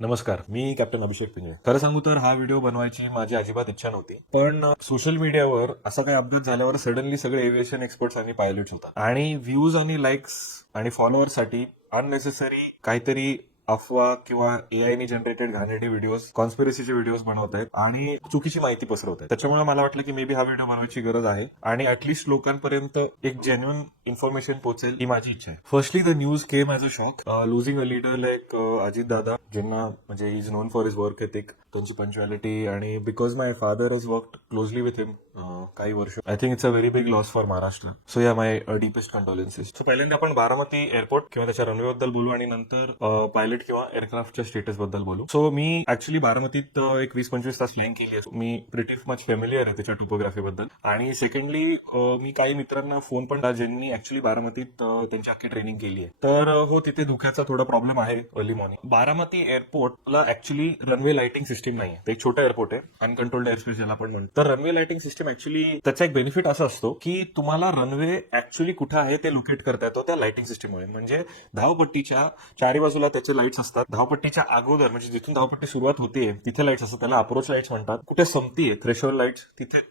नमस्कार, मी कॅप्टन अभिषेक पिंजळे. खरं सांगू तर हा व्हिडिओ बनवायची माझी अजिबात इच्छा नव्हती. पण सोशल मीडियावर असा काही अपडेट झाल्यावर सडनली सगळे एव्हिएशन एक्सपर्ट्स आणि पायलट्स होतात आणि व्ह्यूज आणि लाईक्स आणि फॉलोअर्ससाठी अननेसेसरी काहीतरी अफवा किंवा एआय ने जनरेटेड घाणेरडे व्हिडिओज, कॉन्स्पिरसीचे व्हिडिओज बनवत आहेत आणि चुकीची माहिती पसरवत आहेत. त्याच्यामुळे मला वाटलं की मे बी हा व्हिडिओ बनवायची गरज आहे आणि ऍटलीस्ट लोकांपर्यंत एक जेन्युइन इन्फॉर्मेशन पोहोचेल ही माझी इच्छा आहे. Firstly the news came as a shock. Losing a leader like Ajit Dada, ज्यांना म्हणजे is known for his work ethic, त्यांची पंच्युअलिटी, आणि because my father has worked closely with him काही वर्ष. I think it's a very big loss for Maharashtra. So yeah my deepest कंडोलेन्सेस. So पहिल्यांदा आपण Baramati airport किंवा त्याच्या रनवे बद्दल बोलू आणि नंतर पायलट किंवा एअरक्राफ्टच्या स्टेटस बद्दल बोलू. सो मी ऍक्च्युली बारामतीत एक 20-25 तास फ्लाइंग केली आहे. मी प्रिटी मच फेमिलियर आहे त्याच्या टोपोग्राफी बद्दल. आणि सेकंडली मी काही मित्रांना फोन पण ज्यांनी ऍक्च्युली बारामतीत त्यांची अख्खी ट्रेनिंग केली आहे. तर हो, तिथे धुक्याचा थोडा प्रॉब्लेम आहे अर्ली मॉर्निंग. बारामती एअरपोर्टला ऍक्च्युली रनवे लाइटिंग सिस्टीम नाही आहे. एक छोटा एअरपोर्ट आहे, अनकंट्रोल्ड एअर स्पेस ज्याला आपण म्हणतो. तर रनवे लाइटिंग सिस्टीम ऍक्च्युली त्याचा एक बेनिफिट असा असतो की तुम्हाला रनवे ऍक्च्युली कुठे आहे ते लोकेट करता येतो त्या लाइटिंग सिस्टीममुळे. म्हणजे धावपट्टीच्या चारी बाजूला त्याचे लाईट्स असतात. धावपट्टीच्या अगोदर म्हणजे जिथून धावपट्टी सुरुवात होते तिथे लाईट्स असतात, त्याला अप्रोच लाईट्स म्हणतात. कुठे संपतीये थ्रेशोल्ड लाईट्स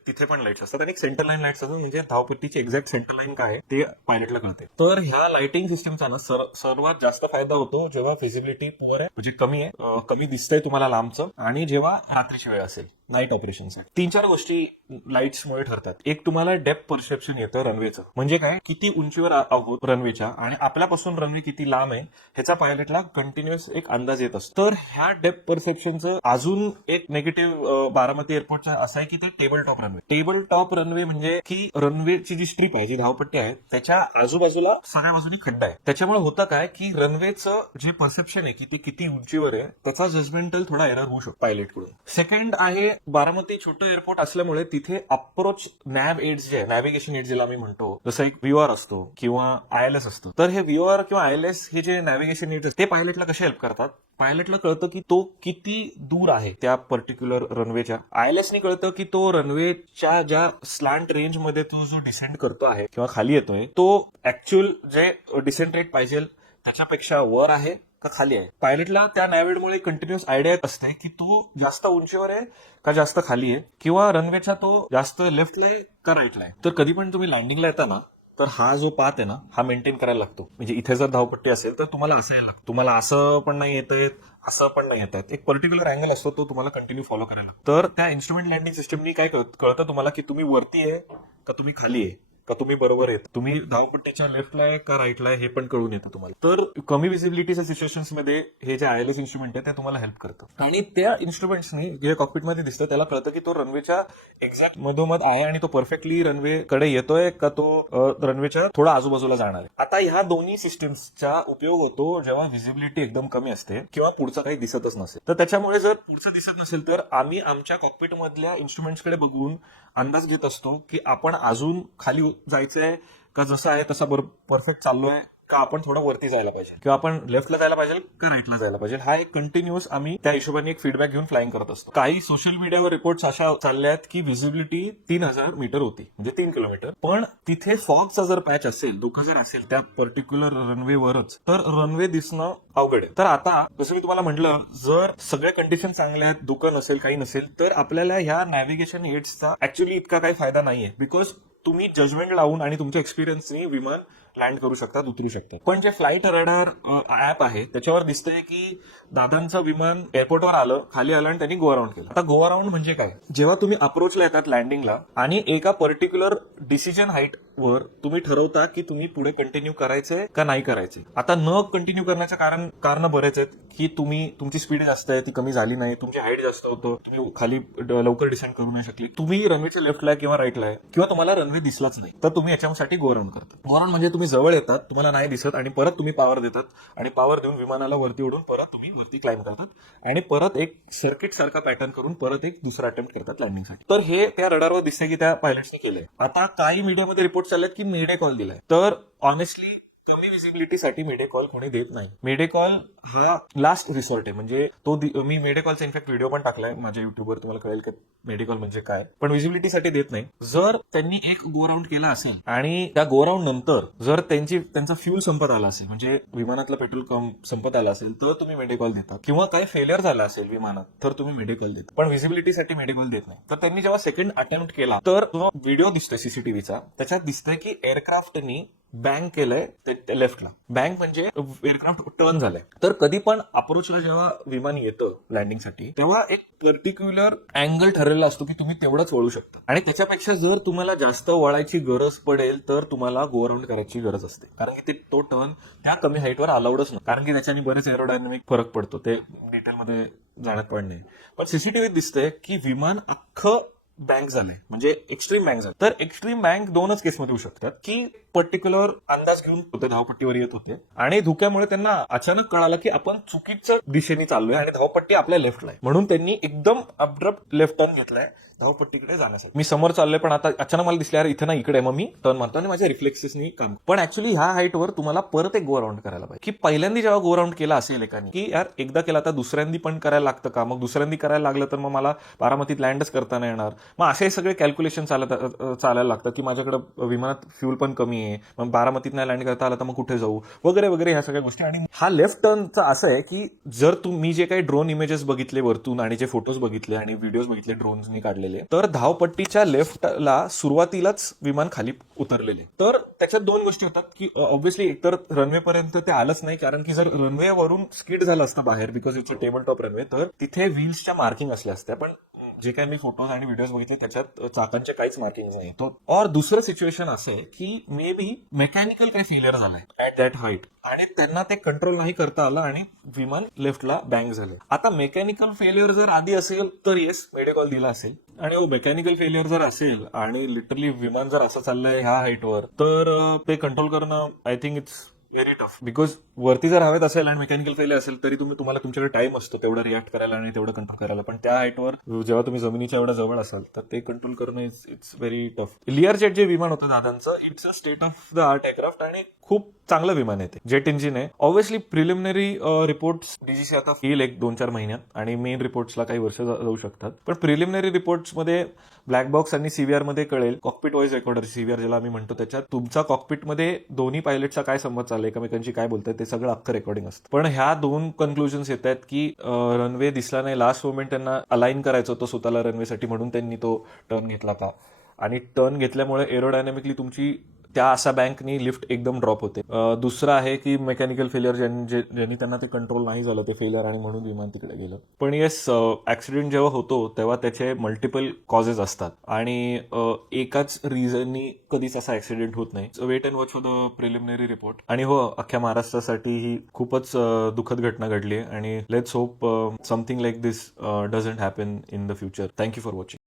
तिथे पण लाईट्स असतात आणि एक सेंटर लाईन लाईट्स असतात. म्हणजे धावपट्टीची एक्झॅक्ट सेंटर लाईन काय आहे ते पायलटला कळते. तर ह्या लाइटिंग सिस्टीमचा ना सर्वात जास्त फायदा होतो जेव्हा फिजिबिलिटी पुअर आहे, म्हणजे कमी आहे, कमी दिसतंय तुम्हाला लांबचं, आणि जेव्हा रात्रीची वेळ असेल, नाईट ऑपरेशनसाठी. 3-4 गोष्टी लाईट्समुळे ठरतात. एक, तुम्हाला डेप्थ परसेप्शन येतं रनवेचं. म्हणजे काय, किती उंचीवर आहोत रनवेच्या आणि आपल्यापासून रनवे किती लांब आहे ह्याचा पायलटला कंटिन्युअस एक अंदाज येत असतो. तर ह्या डेप्थ परसेप्शनचं अजून एक निगेटिव्ह बारामती एअरपोर्टचा असा आहे की ते table top runway. Table top runway म्हणजे की रनवेची जी स्ट्रीप आहे, जी धावपट्टी आहे, त्याच्या आजूबाजूला सगळ्या बाजूनी खड्डा आहे. त्याच्यामुळे होतं काय की रनवेचं जे परसेप्शन आहे की ते किती उंचीवर आहे त्याचा जजमेंटल थोडा एरर होऊ शकतो पायलटकडून. सेकंड आहे, बारामती छोटं एअरपोर्ट असल्यामुळे तिथे अप्रोच नॅव्ह एड्स जे आहे, नॅव्हिगेशन एड्स ज्याला आम्ही म्हणतो, जसं एक व्हीओआर असतो किंवा आयएलएस असतो. तर हे व्हीओआर किंवा आयएलएस हे जे नॅव्हिगेशन एड्स ते पायलटला कसे हेल्प करतात. पायलटला कळतं की तो किती दूर आहे त्या पर्टिक्युलर रनवेच्या. आयएलएसनी कळतं की तो रनवेच्या ज्या स्लॅन्ट रेंज मध्ये तो जो डिसेंड करतो आहे किंवा खाली येतोय तो ऍक्च्युअल जे डिसेंट रेट पाहिजे त्याच्यापेक्षा वर आहे का खाली आहे. पायलटला त्या नॅव्हेडमुळे कंटिन्युअस आयडिया असते की तो जास्त उंचीवर आहे का जास्त खाली आहे, किंवा रनवेचा तो जास्त लेफ्टला आहे का राईटला आहे. तर कधी पण तुम्ही लँडिंगला येता ना, तर हा जो पाथ आहे ना, हा मेंटेन करायला लागतो. म्हणजे इथे जर धावपट्टी असेल तर तुम्हाला असं यायला लागतं. तुम्हाला असं पण नाही येत आहेत, असं पण नाही येत आहेत. एक पर्टिक्युलर अँगल असतो, तो तुम्हाला कंटिन्यू फॉलो करायला लागतो. तर त्या इन्स्ट्रुमेंट लँडिंग सिस्टमनी काय कळतं तुम्हाला की तुम्ही वरती आहे का तुम्ही खाली आहे का तुम्ही बरोबर आहेत, तुम्ही धावपट्टीच्या लेफ्टला आहे का राईटला आहे हे पण कळून येतं तुम्हाला. तर कमी विजिबिलिटीच्या सिच्युएशन्स मध्ये हे जे आयएलएस इन्स्ट्रुमेंट आहे ते तुम्हाला हेल्प करतं. आणि त्या इन्स्ट्रुमेंट्सनी जे कॉकपिटमध्ये दिसतं त्याला कळतं की तो रनवेच्या एक्झॅक्ट मधोमध आहे आणि तो परफेक्टली रनवे कडे येतोय का तो रनवेच्या थोडा आजूबाजूला जाणार आहे. आता ह्या दोन्ही सिस्टम्सचा उपयोग होतो जेव्हा विजिबिलिटी एकदम कमी असते किंवा पुढचं काही दिसतच नसेल. तर त्याच्यामुळे जर पुढचं दिसत नसेल तर आम्ही आमच्या कॉकपिट मधल्या इन्स्ट्रुमेंट्सकडे बघून अंदाज घेत असतो की आपण अजून खाली जायचंय का जसं आहे तसा परफेक्ट चाललोय का आपण थोडं वरती जायला पाहिजे किंवा आपण लेफ्टला जायला पाहिजे का राईटला जायला पाहिजे. हा एक कंटिन्युअस आम्ही त्या हिशोबाने एक फीडबॅक घेऊन फ्लाइंग करत असतो. काही सोशल मीडियावर रिपोर्ट्स अशा चालल्या आहेत की विजिबिलिटी 3000 मीटर होती, म्हणजे 3 किलोमीटर. पण तिथे फॉगचा जर पॅच असेल, धुकं जर असेल त्या पर्टिक्युलर रनवेवरच, तर रनवे दिसणं अवघड आहे. तर आता जसं मी तुम्हाला म्हटलं, जर सगळे कंडिशन चांगल्या आहेत, धुकं नसेल, काही नसेल, तर आपल्याला ह्या नॅव्हिगेशन एड्सचा ऍक्च्युअली इतका काही फायदा नाहीये. बिकॉज तुम्ही जजमेंट लावून आणि तुमच्या एक्सपिरियन्सनी विमान लँड करू शकतात, उतरू शकतात. पण जे फ्लाईट रडार ऍप आहे त्याच्यावर दिसतंय की दादांचं विमान एअरपोर्टवर आलं, खाली आलं आणि त्यांनी गो अराउंड केलं. आता गो अराउंड म्हणजे काय, जेव्हा तुम्ही अप्रोचला येतात लँडिंगला आणि एका पर्टिक्युलर डिसिजन हाईट वर तुम्ही ठरवता की तुम्ही पुढे कंटिन्यू करायचंय का नाही करायचंय. आता न कंटिन्यू करण्याचं कारण बरेच आहेत की तुमची स्पीड जास्त आहे, ती कमी झाली नाही, तुमची हाईट जास्त होतं, तुम्ही खाली लवकर डिसेंड करू नाही शकली, तुम्ही रनवेच्या लेफ्टला आहे किंवा राईटला आहे, किंवा तुम्हाला रनवे दिसलाच नाही, तर तुम्ही याच्यासाठी गो अराउंड करता. गो अराउंड म्हणजे तुम्ही जवळ येतात, तुम्हाला नाही दिसत आणि परत तुम्ही पॉवर देतात आणि पॉवर देऊन विमानाला वरती उडून परत तुम्ही वरती क्लाइंब करतात आणि परत एक सर्किट सारखा पॅटर्न करून परत एक दुसरा अटेम्प्ट करतात लँडिंगसाठी. तर हे त्या रडारवर दिसतंय की त्या पायलट्सनी केलंय. आता काही मीडियामध्ये रिपोर्ट चाललेत की मेडे कॉल दिलाय. तर ऑनेस्टली कमी व्हिजिबिलिटीसाठी मेडेकॉल कोणी देत नाही. मेडेकॉल हा लास्ट रिसॉर्ट आहे. म्हणजे मी मेडेकॉलचा इनफॅक्ट व्हिडिओ पण टाकलाय माझ्या युट्यूबवर, तुम्हाला कळेल की मेडिकॉल म्हणजे काय. पण व्हिजिबिलिटीसाठी देत नाही. जर त्यांनी एक गो राऊंड केला असेल आणि त्या गो राऊंड नंतर जर त्यांचा फ्यूल संपत आला असेल, म्हणजे विमानातलं पेट्रोल संपत आलं असेल, तर तुम्ही मेडिकॉल देतात. किंवा काही फेलियर झाला असेल विमानात, तर तुम्ही मेडिकॉल देता. पण व्हिजिबिलिटीसाठी मेडिकॉल देत नाही. तर त्यांनी जेव्हा सेकंड अटेम्प्ट केला, तर जो व्हिडिओ दिसतोय सीसीटीव्हीचा, त्याच्यात दिसतंय की एअरक्राफ्टनी बँक केलंय लेफ्टला. बँक म्हणजे एअरक्राफ्ट टर्न झालंय. तर कधी पण अप्रोचला जेव्हा विमान येतं लँडिंगसाठी, तेव्हा एक पर्टिक्युलर अँगल ठरलेला असतो की तुम्ही तेवढंच वळू शकता. आणि त्याच्यापेक्षा जर तुम्हाला जास्त वळायची गरज पडेल, तर तुम्हाला गो राऊंड करायची गरज असते. कारण की तो टर्न त्या कमी हाईटवर अलाउडच नाही. कारण की त्याच्याने बरेच एरोडायनामिक फरक पडतो. ते डिटेलमध्ये जाण्यात पण नाही. पण सीसीटीव्हीत दिसतंय की विमान अख्खं बँक झालंय, म्हणजे एक्स्ट्रीम बँक झालं. तर एक्स्ट्रीम बँक दोनच केसमध्ये होऊ शकतात की पर्टिक्युलर अंदाज घेऊन होते, धावपट्टीवर येत होते आणि धुक्यामुळे त्यांना अचानक कळालं की आपण चुकीच्या दिशेने चाललोय आणि धावपट्टी आपल्या लेफ्टला आहे. म्हणून त्यांनी एकदम अब्रप्ट लेफ्ट टर्न घेतलाय धावपट्टीकडे जाण्यासाठी. मी समोर चाललोय पण आता अचानक मला दिसले यार इथे ना इकडे, मग मी टर्न मारतो आणि माझ्या रिफ्लेक्सेसनी काम. पण ऍक्च्युली ह्या हाईटवर तुम्हाला परत एक गो राऊंड करायला पाहिजे. की पहिल्यांदा जेव्हा गो राऊंड केला असेल एकाने, की यार एकदा केला आता दुसऱ्यांदी पण करायला लागतं का, मग दुसऱ्यांदी करायला लागलं तर मग मला बारामतीत लँडच करता नाही येणार. मग असे सगळे कॅल्क्युलेशन चालायला लागतात की माझ्याकडे विमानात फ्यूल पण कमी आहे, मग बारामतीत नाही लँड करता आलं तर मग कुठे जाऊ वगैरे वगैरे, ह्या सगळ्या गोष्टी. आणि हा लेफ्ट टर्नचा असं आहे की जर मी जे काही ड्रोन इमेजेस बघितले वरतून आणि जे फोटोज बघितले आणि व्हिडिओज बघितले ड्रोननी काढलेले, तर धावपट्टीच्या लेफ्टला सुरुवातीलाच विमान खाली उतरलेले. तर त्याच्यात दोन गोष्टी होतात की ऑब्व्हियसली एकतर रनवे पर्यंत ते आलंच नाही, कारण की जर रनवे वरून स्किड झालं असतं बाहेर, because it's a table top runway, तर तिथे व्हील्सच्या मार्किंग असल्या असत्या. पण जे काही मी फोटोज आणि व्हिडिओज बघितले त्याच्यात चाकांचे काहीच मार्किंग नाही. और दुसरं सिच्युएशन असं आहे की मे बी मेकॅनिकल काही फेलियर झालाय ऍट दॅट हाईट आणि त्यांना ते कंट्रोल नाही करता आलं आणि विमान लेफ्टला बँक झालं. आता मेकॅनिकल फेलियर जर आधी असेल तर येस मेडिकॉल दिला असेल. आणि मेकॅनिकल फेलियर जर असेल आणि लिटरली विमान जर असं चाललंय ह्या हाईटवर, तर ते कंट्रोल करणं I think it's very tough. Because वरती जर हवेत असेल आणि मेकॅनिकल फेलियर असेल तरी तुम्हाला तुमच्याकडे टाइम असतो तेवढं रिॲक्ट करायला आणि तेवढं कंट्रोल करायला. पण त्या हाईटवर जेव्हा तुम्ही जमिनीच्या एवढ्या जवळ असाल तर ते कंट्रोल करणं it's very tough. Lear jet जे विमान होतं दादांचं, it's a state of the art aircraft आणि खूप चांगलं विमान आहे ते. जेट इंजिन आहे. ऑब्व्हियसली प्रिलिमिनरी रिपोर्ट्स डीजीसी आता येईल 1-2-4 महिन्यात आणि मेन रिपोर्ट्सला काही वर्ष जाऊ शकतात. पण प्रिलिमिनरी रिपोर्ट्समध्ये ब्लॅक बॉक्स आणि सीव्हीआर मध्ये कळेल, कॉकपिट व्हॉइस रेकॉर्डर सीव्हीआर ज्याला आम्ही म्हणतो, त्याच्यात तुमचा कॉकपिटमध्ये दोन्ही पायलटचा काय संवाद चाललाय, एकमेकांची काय बोलतायत, ते सगळं अख्खं रेकॉर्डिंग असतं. पण ह्या दोन कन्क्लुजन्स येत आहेत की रनवे दिसला नाही, लास्ट मोमेंट त्यांना अलाइन करायचं होतं स्वतःला रनवेसाठी, म्हणून त्यांनी तो टर्न घेतला का, आणि टर्न घेतल्यामुळे एरोडायनामिकली तुमची त्या असा बँकनी लिफ्ट एकदम ड्रॉप होते. दुसरं आहे की मेकॅनिकल फेलियर ज्यांनी त्यांना ते कंट्रोल नाही झालं ते फेलियर आणि म्हणून विमान तिकडे गेलं. पण येस, ऍक्सिडेंट जेव्हा होतो तेव्हा त्याचे मल्टिपल कॉजेस असतात आणि एकाच रिझननी कधीच असा ऍक्सिडेंट होत नाही. Wait and watch for the preliminary report. आणि हो, अख्ख्या महाराष्ट्रासाठी ही खूपच दुःखद घटना घडली आहे आणि let's hope something like this doesn't happen in the future. Thank you for watching.